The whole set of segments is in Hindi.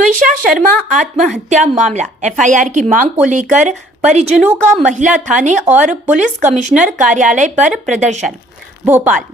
ट्विशा शर्मा आत्महत्या मामला एफआईआर की मांग को लेकर परिजनों का महिला थाने और पुलिस कमिश्नर कार्यालय पर प्रदर्शन। भोपाल।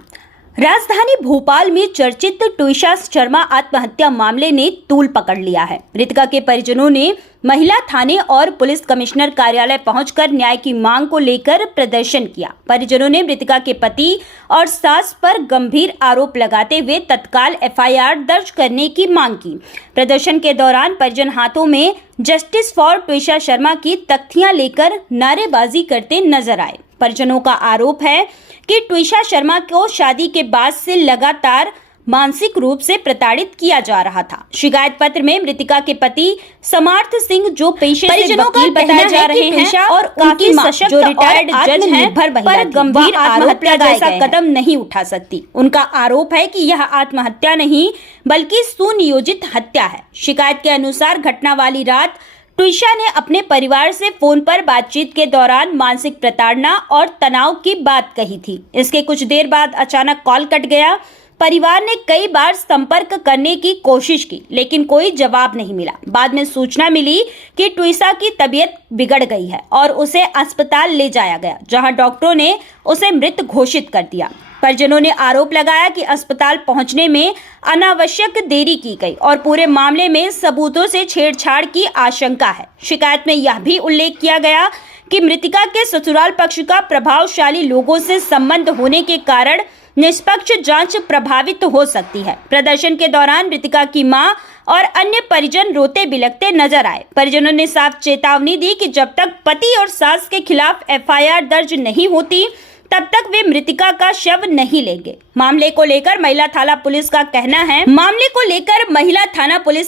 राजधानी भोपाल में चर्चित ट्विशा शर्मा आत्महत्या मामले ने तूल पकड़ लिया है। मृतका के परिजनों ने महिला थाने और पुलिस कमिश्नर कार्यालय पहुंचकर न्याय की मांग को लेकर प्रदर्शन किया। परिजनों ने मृतका के पति और सास पर गंभीर आरोप लगाते हुए तत्काल एफआईआर दर्ज करने की मांग की। प्रदर्शन के दौरान परिजन हाथों में जस्टिस फॉर ट्विशा शर्मा की तख्तियां लेकर नारेबाजी करते नजर आए। परिजनों का आरोप है कि ट्विशा शर्मा को शादी के बाद से लगातार मानसिक रूप से प्रताड़ित किया जा रहा था। शिकायत पत्र में मृतका के पति समर्थ सिंह जो पेशे से वकील बताए जा रहे हैं और काफी सशक्त जो रिटायर्ड जज हैं पर गंभीर आत्महत्या जैसा कदम नहीं उठा सकती। उनका आरोप है कि यह आत्महत्या नहीं बल्कि सुनियोजित हत्या है। शिकायत के अनुसार घटना वाली रात ट्विशा ने अपने परिवार से फोन पर बातचीत के दौरान मानसिक प्रताड़ना और तनाव की बात कही थी। इसके कुछ देर बाद अचानक कॉल कट गया। परिवार ने कई बार संपर्क करने की कोशिश की लेकिन कोई जवाब नहीं मिला। बाद में सूचना मिली कि ट्विशा की तबीयत बिगड़ गई है और उसे अस्पताल ले जाया गया, जहां डॉक्टरों ने उसे मृत घोषित कर दिया। परिजनों ने आरोप लगाया कि अस्पताल पहुंचने में अनावश्यक देरी की गई और पूरे मामले में सबूतों से छेड़छाड़ की आशंका है। शिकायत में यह भी उल्लेख किया गया कि मृतका के ससुराल पक्ष का प्रभावशाली लोगों से संबंध होने के कारण निष्पक्ष जांच प्रभावित हो सकती है। प्रदर्शन के दौरान मृतका की मां और अन्य परिजन रोते बिलखते नजर आए। परिजनों ने साफ चेतावनी दी कि जब तक पति और सास के खिलाफ एफआईआर दर्ज नहीं होती तब तक वे मृतका का शव नहीं लेंगे। मामले को लेकर महिला थाना पुलिस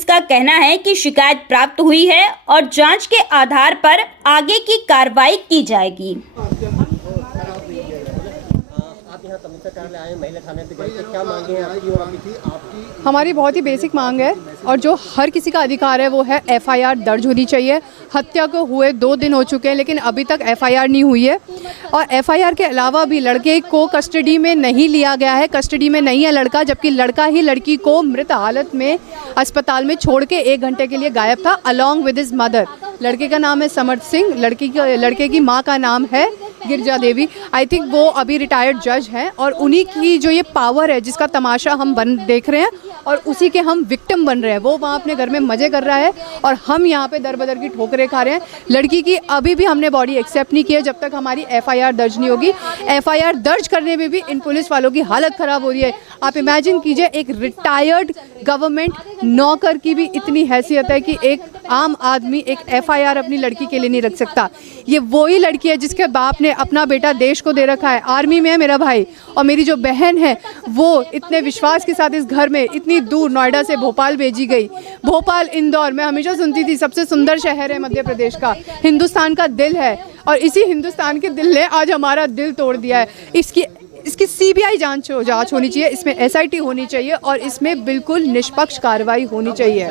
का कहना है कि शिकायत प्राप्त हुई है और जांच के आधार पर आगे की कार्रवाई की जाएगी। हमारी बहुत ही बेसिक मांग है और जो हर किसी का अधिकार है वो है एफआईआर दर्ज होनी चाहिए। हत्या को हुए 2 दिन हो चुके हैं लेकिन अभी तक एफआईआर नहीं हुई है और एफआईआर के अलावा भी लड़के को कस्टडी में नहीं लिया गया है। कस्टडी में नहीं है लड़का, जबकि लड़का ही लड़की को मृत हालत में अस्पताल में छोड़ के 1 घंटे के लिए गायब था अलॉन्ग विद हिज मदर। लड़के का नाम है समर्थ सिंह, लड़के की माँ का नाम है गिरजा देवी। आई थिंक वो अभी रिटायर्ड जज हैं और उन्हीं की जो ये पावर है जिसका तमाशा हम देख रहे हैं और उसी के हम विक्टिम बन रहे हैं। वो वहाँ अपने घर में मज़े कर रहा है और हम यहाँ पे दर बदर की ठोकरें खा रहे हैं। लड़की की अभी भी हमने बॉडी एक्सेप्ट नहीं की है जब तक हमारी एफआईआर दर्ज नहीं होगी। एफआईआर दर्ज करने में भी इन पुलिस वालों की हालत ख़राब हो रही है। आप इमेजिन कीजिए, एक रिटायर्ड गवर्नमेंट नौकर की भी इतनी हैसियत है कि एक आम आदमी एक एफआईआर अपनी लड़की के लिए नहीं रख सकता। ये वही लड़की है जिसके बाप ने अपना बेटा देश को दे रखा है। आर्मी में है मेरा भाई और मेरी जो बहन है वो इतने विश्वास के साथ इस घर में इतनी दूर नोएडा से भोपाल भेजी गई। भोपाल, इंदौर, मैं हमेशा सुनती थी सबसे सुंदर शहर है मध्य प्रदेश का, हिंदुस्तान का दिल है और इसी हिंदुस्तान के दिल ने आज हमारा दिल तोड़ दिया है। इसकी सीबीआई जांच होनी चाहिए, इसमें एसआईटी होनी चाहिए और इसमें बिल्कुल निष्पक्ष कार्रवाई होनी चाहिए।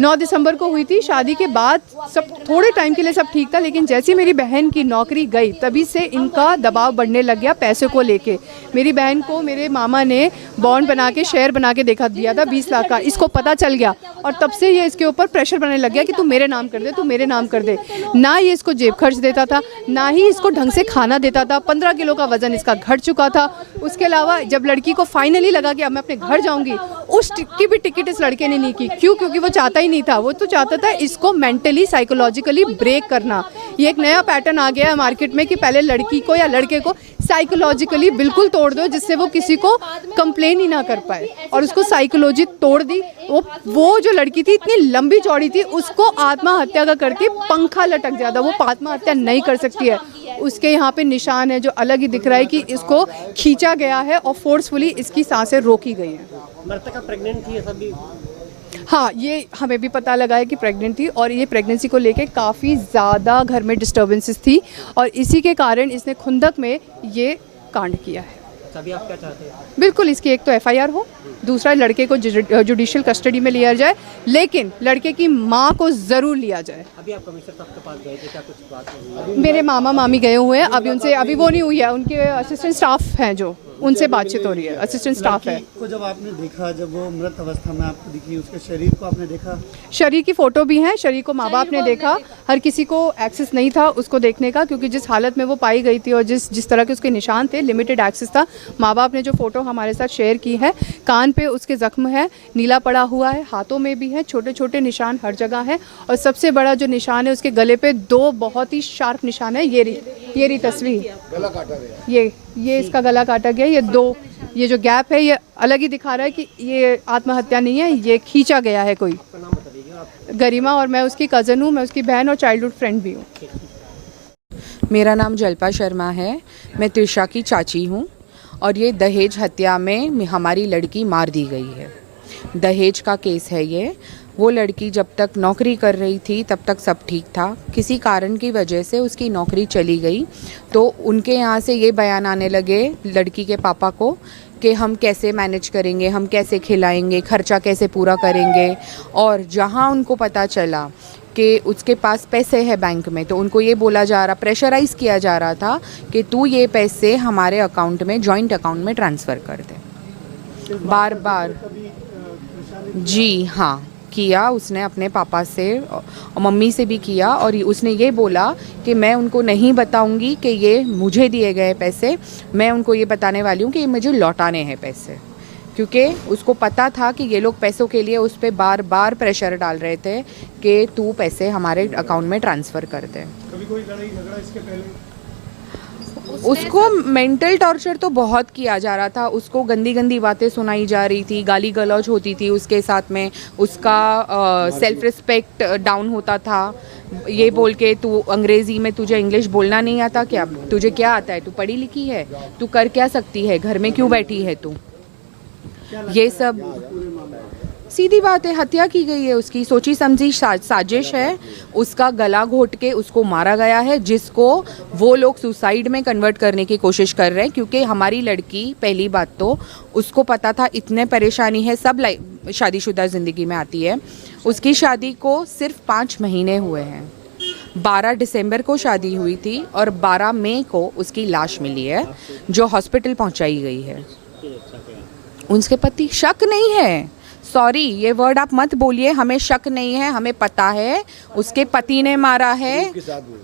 9 दिसंबर को हुई थी। शादी के बाद सब थोड़े टाइम के लिए सब ठीक था लेकिन जैसे मेरी बहन की नौकरी गई तभी से इनका दबाव बढ़ने लग गया पैसे को लेके। मेरी बहन को मेरे मामा ने बॉन्ड बना के शेयर बना के दिया था 20 लाख का। इसको पता चल गया और तब से ये इसके ऊपर प्रेशर बनने लग गया कि तू मेरे नाम कर दे, तू मेरे नाम कर दे। ना ये इसको जेब खर्च देता था, ना ही इसको ढंग से खाना देता था। 15 किलो का वजन इसका घट चुका था। उसके अलावा जब लड़की को फाइनली लगा कि अब मैं अपने घर जाऊंगी, उस की भी टिकट इस लड़के ने नहीं की। क्यों? क्योंकि वो चाहता ही नहीं था। वो तो चाहता था इसको मेंटली साइकोलॉजिकली ब्रेक करना। ये एक नया पैटर्न आ गया है मार्केट में कि पहले लड़की को या लड़के को साइकोलॉजिकली बिल्कुल तोड़ दो जिससे वो किसी को कंप्लेन ही ना कर पाए और उसको साइकोलॉजी तोड़ दी। वो जो लड़की थी इतनी लंबी चौड़ी थी, उसको आत्महत्या का करके पंखा लटक जाता। वो आत्महत्या नहीं कर सकती है। उसके यहाँ पे निशान है जो अलग ही दिख रहा है कि इसको खींचा गया है और फोर्सफुली इसकी सांसें रोकी गई हैं। मृतका प्रेग्नेंट थी ऐसा भी? हाँ, ये हमें भी पता लगा है कि प्रेग्नेंट थी और ये प्रेगनेंसी को लेके काफ़ी ज़्यादा घर में डिस्टर्बेंसेस थी और इसी के कारण इसने खुंदक में ये कांड किया है। अभी आप क्या चाहते हैं? बिल्कुल, इसकी एक तो एफआईआर हो, दूसरा लड़के को जुडिशियल कस्टडी में लिया जाए लेकिन लड़के की माँ को ज़रूर लिया जाए। अभी आप कमिश्नर साहब के पास गए थे, क्या कुछ बात हुई? मेरे मामा मामी गए हुए हैं, अभी उनसे अभी वो नहीं हुई है। उनके असिस्टेंट स्टाफ हैं जो उनसे बातचीत हो रही है, असिस्टेंट स्टाफ है। लड़की को जब आपने देखा, जब वो मृत अवस्था में आपको दिखी, उसके शरीर को आपने देखा? शरीर की फ़ोटो भी है, शरीर को माँ बाप ने देखा। हर किसी को एक्सेस नहीं था उसको देखने का, क्योंकि जिस हालत में वो पाई गई थी और जिस तरह के उसके निशान थे, लिमिटेड एक्सेस था। माँ बाप ने जो फ़ोटो हमारे साथ शेयर की है, कान पे उसके ज़ख्म है, नीला पड़ा हुआ है, हाथों में भी है, छोटे छोटे निशान हर जगह है। और सबसे बड़ा जो निशान है उसके गले पे 2 बहुत ही शार्प निशान है। ये रही तस्वीर, ये इसका गला काटा गया। ये जो गैप है ये अलग ही दिखा रहा है कि ये आत्महत्या नहीं है, ये खींचा गया है कोई। गरिमा, और मैं उसकी कज़न हूँ, मैं उसकी बहन और चाइल्डहुड फ्रेंड भी हूँ। मेरा नाम जल्पा शर्मा है, मैं त्रिशा की चाची हूँ और ये दहेज हत्या में हमारी लड़की मार दी गई है। दहेज का केस है ये। वो लड़की जब तक नौकरी कर रही थी तब तक सब ठीक था, किसी कारण की वजह से उसकी नौकरी चली गई तो उनके यहाँ से ये बयान आने लगे लड़की के पापा को कि हम कैसे मैनेज करेंगे, हम कैसे खिलाएंगे, खर्चा कैसे पूरा करेंगे। और जहाँ उनको पता चला कि उसके पास पैसे है बैंक में तो उनको ये बोला जा रहा, प्रेशराइज़ किया जा रहा था कि तू ये पैसे हमारे अकाउंट में, जॉइंट अकाउंट में ट्रांसफ़र कर दे। बार बार जी हाँ किया उसने, अपने पापा से और मम्मी से भी किया। और उसने ये बोला कि मैं उनको नहीं बताऊंगी कि ये मुझे दिए गए पैसे, मैं उनको ये बताने वाली हूँ कि ये मुझे लौटाने हैं पैसे। क्योंकि उसको पता था कि ये लोग पैसों के लिए उस पर बार बार प्रेशर डाल रहे थे कि तू पैसे हमारे अकाउंट में ट्रांसफ़र कर दे। कभी कोई लड़ाई झगड़ा इसके पहले? उसको मेंटल टॉर्चर तो बहुत किया जा रहा था, उसको गंदी गंदी बातें सुनाई जा रही थी, गाली गलौज होती थी उसके साथ में, उसका सेल्फ रिस्पेक्ट डाउन होता था। ये बोल के तू अंग्रेज़ी में, तुझे इंग्लिश बोलना नहीं आता क्या, तुझे क्या आता है, तू पढ़ी लिखी है, तू कर क्या सकती है, घर में क्यों बैठी है तू। ये सब सीधी बात है, हत्या की गई है उसकी, सोची समझी साजिश है। उसका गला घोट के उसको मारा गया है, जिसको वो लोग सुसाइड में कन्वर्ट करने की कोशिश कर रहे हैं। क्योंकि हमारी लड़की, पहली बात तो उसको पता था इतने परेशानी है, सब शादीशुदा ज़िंदगी में आती है। उसकी शादी को सिर्फ 5 महीने हुए हैं। 12 दिसंबर को शादी हुई थी और 12 मई को उसकी लाश मिली है जो हॉस्पिटल पहुंचाई गई है। उनके पति, शक नहीं है, सॉरी ये वर्ड आप मत बोलिए, हमें शक नहीं है, हमें पता है उसके पति ने मारा है।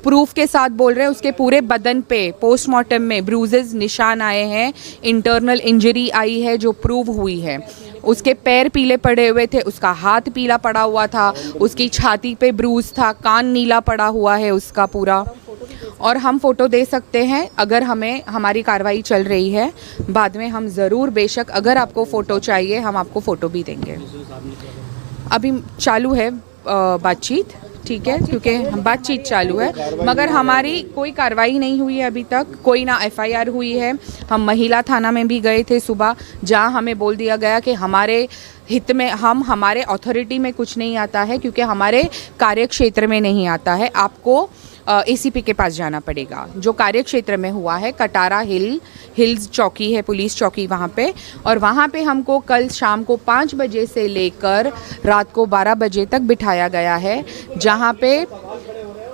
प्रूफ के साथ बोल रहे हैं। उसके पूरे बदन पे पोस्टमार्टम में ब्रूजेस, निशान आए हैं, इंटरनल इंजरी आई है जो प्रूव हुई है। उसके पैर पीले पड़े हुए थे, उसका हाथ पीला पड़ा हुआ था, उसकी छाती पे ब्रूज था, कान नीला पड़ा हुआ है उसका पूरा। और हम फ़ोटो दे सकते हैं, अगर हमें, हमारी कार्रवाई चल रही है, बाद में हम ज़रूर, बेशक अगर आपको फ़ोटो चाहिए हम आपको फ़ोटो भी देंगे। अभी चालू है बातचीत, ठीक है, क्योंकि बातचीत चालू है, मगर हमारी कोई कार्रवाई नहीं हुई है अभी तक, कोई ना FIR हुई है। हम महिला थाना में भी गए थे सुबह, जहां हमें बोल दिया गया कि हमारे हित में, हमारे अथॉरिटी में कुछ नहीं आता है, क्योंकि हमारे कार्य क्षेत्र में नहीं आता है, आपको ACP के पास जाना पड़ेगा। जो कार्य क्षेत्र में हुआ है, कटारा हिल्स चौकी है, पुलिस चौकी वहाँ पे, और वहाँ पे हमको कल शाम को 5 बजे से लेकर रात को 12 बजे तक बिठाया गया है, जहाँ पे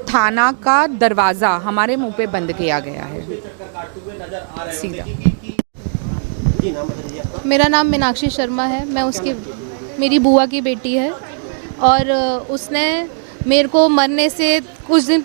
थाना का दरवाज़ा हमारे मुंह पे बंद किया गया है सीधा। मेरा नाम मीनाक्षी शर्मा है, मैं मेरी बुआ की बेटी है। और उसने मेरे को मरने से कुछ दिन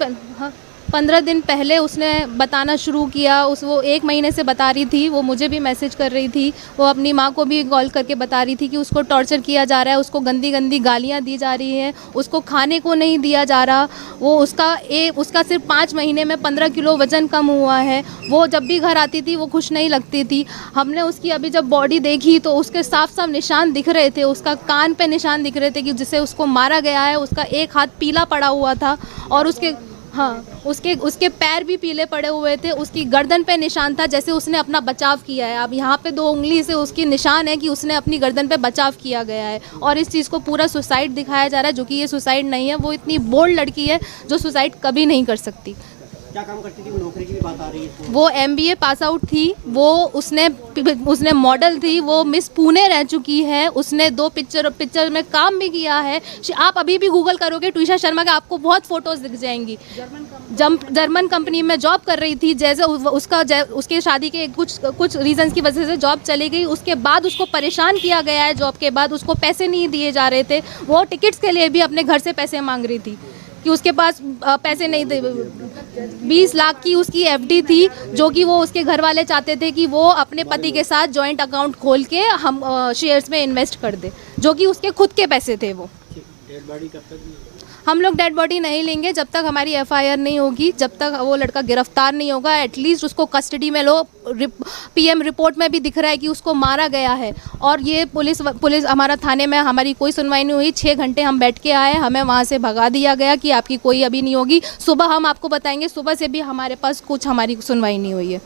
15 दिन पहले उसने बताना शुरू किया। वो 1 महीने से बता रही थी, वो मुझे भी मैसेज कर रही थी, वो अपनी माँ को भी कॉल करके बता रही थी कि उसको टॉर्चर किया जा रहा है, उसको गंदी गंदी गालियाँ दी जा रही हैं, उसको खाने को नहीं दिया जा रहा। वो उसका सिर्फ 5 महीने में 15 किलो वज़न कम हुआ है। वो जब भी घर आती थी वो खुश नहीं लगती थी। हमने उसकी अभी जब बॉडी देखी तो उसके साफ साफ निशान दिख रहे थे, उसका कान पे निशान दिख रहे थे कि जिससे उसको मारा गया है। उसका एक हाथ पीला पड़ा हुआ था और उसके पैर भी पीले पड़े हुए थे। उसकी गर्दन पे निशान था, जैसे उसने अपना बचाव किया है। अब यहाँ पे 2 उंगली से उसकी निशान है कि उसने अपनी गर्दन पे बचाव किया गया है। और इस चीज़ को पूरा सुसाइड दिखाया जा रहा है, जो कि ये सुसाइड नहीं है। वो इतनी बोल्ड लड़की है जो सुसाइड कभी नहीं कर सकती। क्या काम करती थी, वो नौकरी की भी बात आ रही है इसमें। वो MBA पास आउट थी, वो उसने मॉडल थी, वो मिस पुणे रह चुकी है, उसने 2 पिक्चर में काम भी किया है। आप अभी भी गूगल करोगे ट्विशा शर्मा के, आपको बहुत फोटोज दिख जाएंगी। जर्मन कंपनी में जॉब कर रही थी, जैसे उसके शादी के कुछ रीजंस की वजह से जॉब चली गई, उसके बाद उसको परेशान किया गया है। जॉब के बाद उसको पैसे नहीं दिए जा रहे थे, वो टिकट्स के लिए भी अपने घर से पैसे मांग रही थी कि उसके पास पैसे नहीं दे। 20 लाख की उसकी FD थी, जो कि वो उसके घर वाले चाहते थे कि वो अपने पति के साथ जॉइंट अकाउंट खोल के हम शेयर्स में इन्वेस्ट कर दे, जो कि उसके खुद के पैसे थे। वो डेड बॉडी कब तक? हम लोग डेड बॉडी नहीं लेंगे जब तक हमारी FIR नहीं होगी, जब तक वो लड़का गिरफ्तार नहीं होगा। एटलीस्ट उसको कस्टडी में लो। PM रिपोर्ट में भी दिख रहा है कि उसको मारा गया है, और ये पुलिस हमारा थाने में हमारी कोई सुनवाई नहीं हुई। 6 घंटे हम बैठ के आए, हमें वहाँ से भगा दिया गया कि आपकी कोई अभी नहीं होगी। सुबह हम आपको बताएंगे, सुबह से भी हमारे पास कुछ हमारी सुनवाई नहीं हुई है।